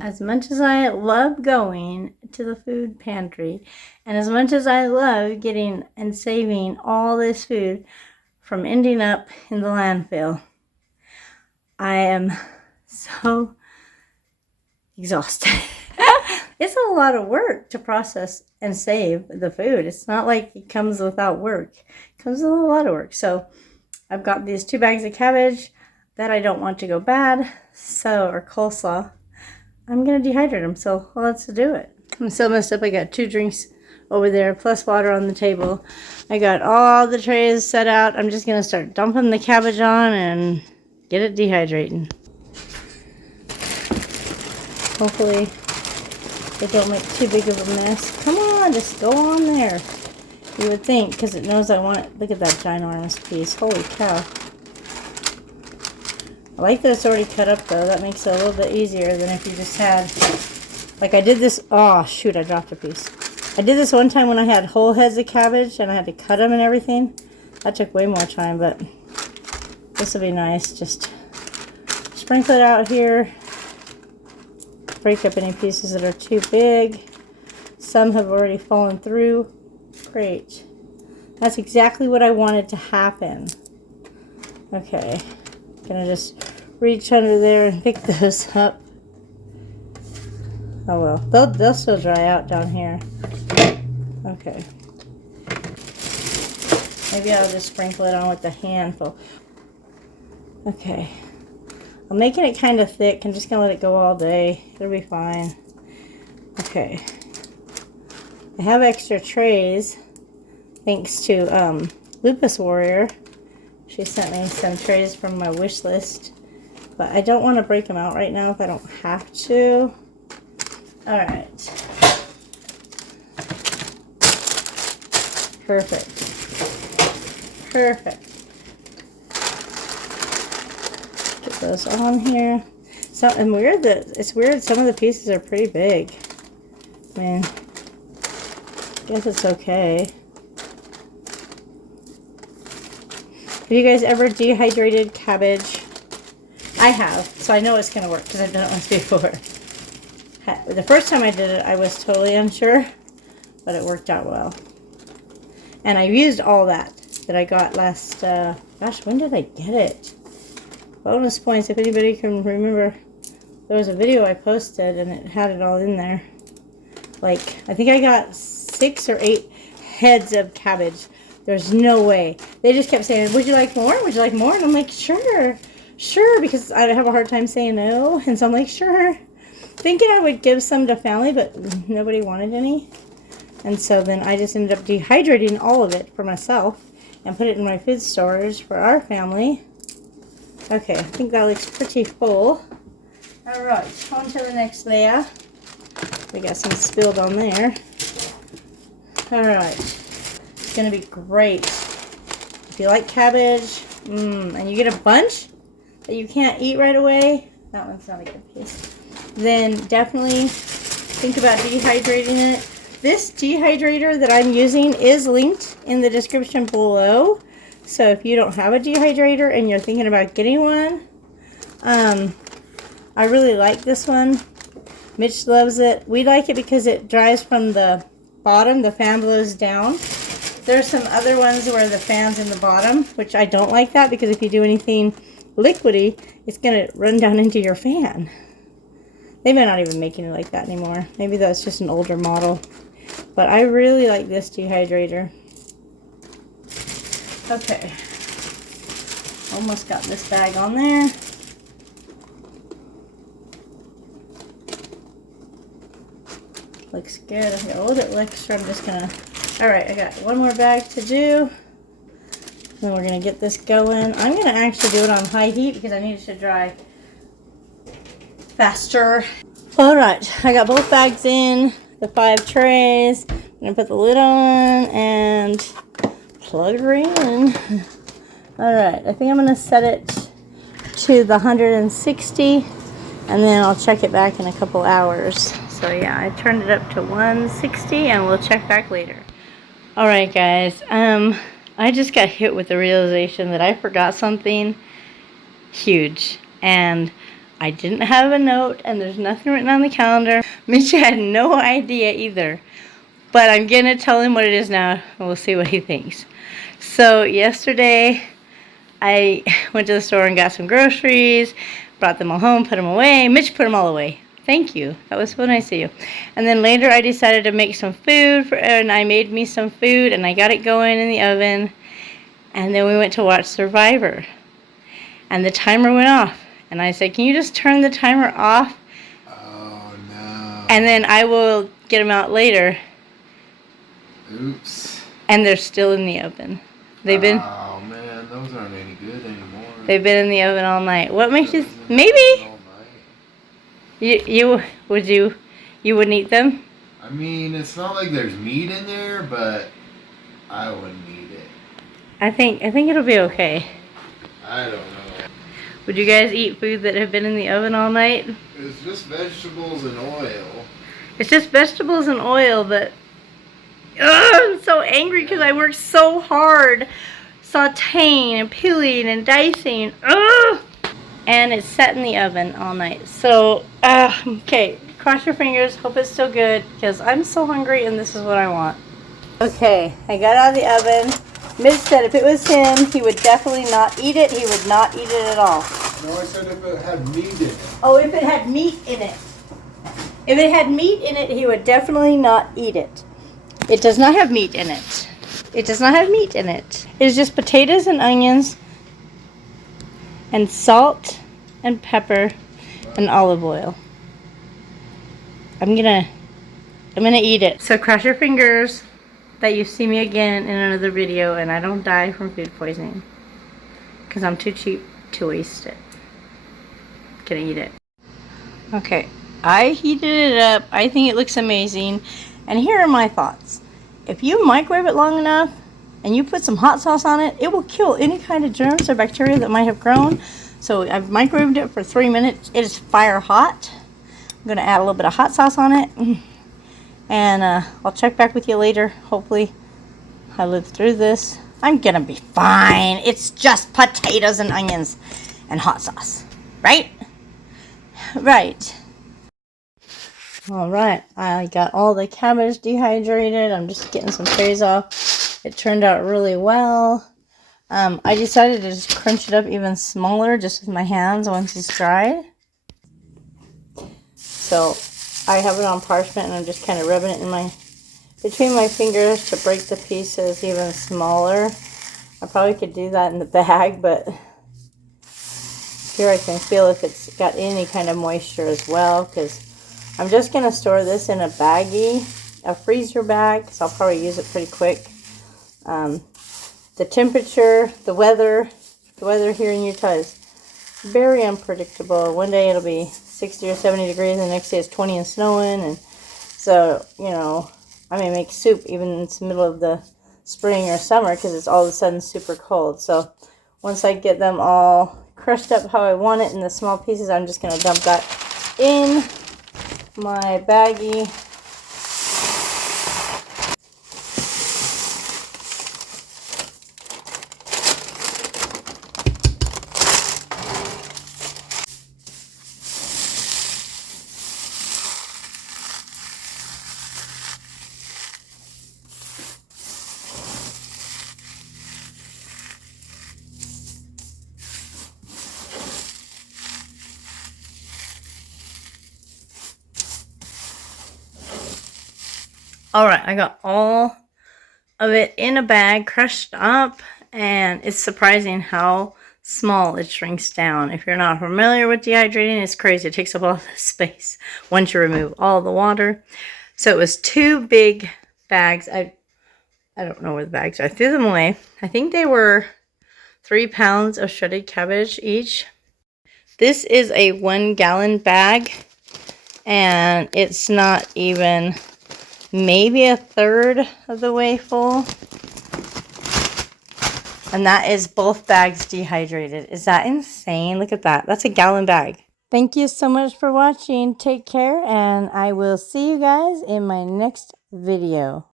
As much as I love going to the food pantry, and as much as I love getting and saving all this food from ending up in the landfill, I am so exhausted. It's a lot of work to process and save the food. It's not like it comes without work. It comes with a lot of work. So I've got these 2 bags of cabbage that I don't want to go bad, or coleslaw. I'm gonna dehydrate them, so let's do it. I'm so messed up. I got 2 drinks over there, plus water on the table. I got all the trays set out. I'm just gonna start dumping the cabbage on and get it dehydrating. Hopefully it don't make too big of a mess. Come on, just go on there. You would think, because it knows I want it. Look at that ginormous piece. Holy cow. I like that it's already cut up though. That makes it a little bit easier than if you just had, like I did this, oh shoot, I dropped a piece. I did this one time when I had whole heads of cabbage and I had to cut them and everything. That took way more time, but this will be nice. Just sprinkle it out here. Break up any pieces that are too big. Some have already fallen through. Great. That's exactly what I wanted to happen. Okay. Gonna just reach under there and pick those up. Oh well, they'll still dry out down here. Okay. Maybe I'll just sprinkle it on with a handful. Okay. I'm making it kind of thick. I'm just gonna let it go all day. It'll be fine. Okay. I have extra trays thanks to Lupus Warrior. She sent me some trays from my wish list, but I don't want to break them out right now if I don't have to. All right. Perfect. Perfect. Get those on here. So, and weird that it's weird. Some of the pieces are pretty big. I mean, I guess it's okay. Have you guys ever dehydrated cabbage? I have, so I know it's going to work because I've done it once before. The first time I did it, I was totally unsure, but it worked out well. And I used all that I got last, gosh, when did I get it? Bonus points, if anybody can remember. There was a video I posted and it had it all in there. Like, I think I got 6 or 8 heads of cabbage. There's no way. They just kept saying, would you like more? Would you like more? And I'm like, sure, because I have a hard time saying no. And so I'm like, sure. Thinking I would give some to family, but nobody wanted any. And so then I just ended up dehydrating all of it for myself and put it in my food storage for our family. Okay, I think that looks pretty full. All right, on to the next layer. We got some spilled on there. All right, it's gonna be great. If you like cabbage, and you get a bunch that you can't eat right away, that one's not a good piece, then definitely think about dehydrating it. This dehydrator that I'm using is linked in the description below. So if you don't have a dehydrator and you're thinking about getting one, I really like this one. Mitch loves it. We like it because it dries from the bottom. The fan blows down. There's some other ones where the fan's in the bottom, which I don't like that because if you do anything liquidy, it's going to run down into your fan. They may not even making it like that anymore. Maybe that's just an older model. But I really like this dehydrator. Okay. Almost got this bag on there. Looks good. I got a little bit extra. I'm just gonna... Alright, I got one more bag to do. Then we're gonna get this going. I'm gonna actually do it on high heat because I need it to dry faster. Alright, I got both bags in, the 5 trays. I'm gonna put the lid on and plug her in. Alright, I think I'm gonna set it to the 160 and then I'll check it back in a couple hours. So yeah, I turned it up to 160 and we'll check back later. Alright guys, I just got hit with the realization that I forgot something huge. And I didn't have a note, and there's nothing written on the calendar. Mitch had no idea either. But I'm going to tell him what it is now, and we'll see what he thinks. So yesterday, I went to the store and got some groceries, brought them all home, put them away. Mitch put them all away. Thank you. That was so nice of you. And then later I decided to make some food, and I made me some food, and I got it going in the oven. And then we went to watch Survivor. And the timer went off. And I said, can you just turn the timer off? Oh, no. And then I will get them out later. Oops. And they're still in the oven. They've been... Oh, man. Those aren't any good anymore. They've been in the oven all night. What makes you... Maybe... You wouldn't eat them? I mean, it's not like there's meat in there, but I wouldn't eat it. I think it'll be okay. I don't know. Would you guys eat food that have been in the oven all night? It's just vegetables and oil. It's just vegetables and oil, but I'm so angry because I worked so hard sauteing and peeling and dicing. And it's set in the oven all night. So, okay, cross your fingers. Hope it's still good because I'm so hungry and this is what I want. Okay, I got out of the oven. Mitch said if it was him, he would definitely not eat it. He would not eat it at all. No, I said if it had meat in it. Oh, if it had meat in it. If it had meat in it, he would definitely not eat it. It does not have meat in it. It does not have meat in it. It is just potatoes and onions and salt and pepper and olive oil. I'm gonna eat it. So cross your fingers that you see me again in another video and I don't die from food poisoning. Because I'm too cheap to waste it. Gonna eat it. Okay, I heated it up. I think it looks amazing. And here are my thoughts. If you microwave it long enough and you put some hot sauce on it, it will kill any kind of germs or bacteria that might have grown. So I've microwaved it for 3 minutes. It is fire hot. I'm going to add a little bit of hot sauce on it. And I'll check back with you later. Hopefully I live through this. I'm going to be fine. It's just potatoes and onions and hot sauce. Right? Right. All right. I got all the cabbage dehydrated. I'm just getting some trays off. It turned out really well. I decided to just crunch it up even smaller just with my hands once it's dried. So I have it on parchment and I'm just kind of rubbing it in between my fingers to break the pieces even smaller. I probably could do that in the bag, but here I can feel if it's got any kind of moisture as well, because I'm just going to store this in a baggie, a freezer bag, because I'll probably use it pretty quick. The temperature, the weather here in Utah is very unpredictable. One day it'll be 60 or 70 degrees, and the next day it's 20 and snowing, and so, you know, I may make soup even in the middle of the spring or summer because it's all of a sudden super cold. So once I get them all crushed up how I want it in the small pieces, I'm just going to dump that in my baggie. Alright, I got all of it in a bag, crushed up, and it's surprising how small it shrinks down. If you're not familiar with dehydrating, it's crazy. It takes up all the space once you remove all the water. So it was 2 big bags. I don't know where the bags are. I threw them away. I think they were 3 pounds of shredded cabbage each. This is a 1-gallon bag, and it's not even maybe a third of the way full. And that is both bags dehydrated. Is that insane? Look at that. That's a gallon bag. Thank you so much for watching. Take care, and I will see you guys in my next video.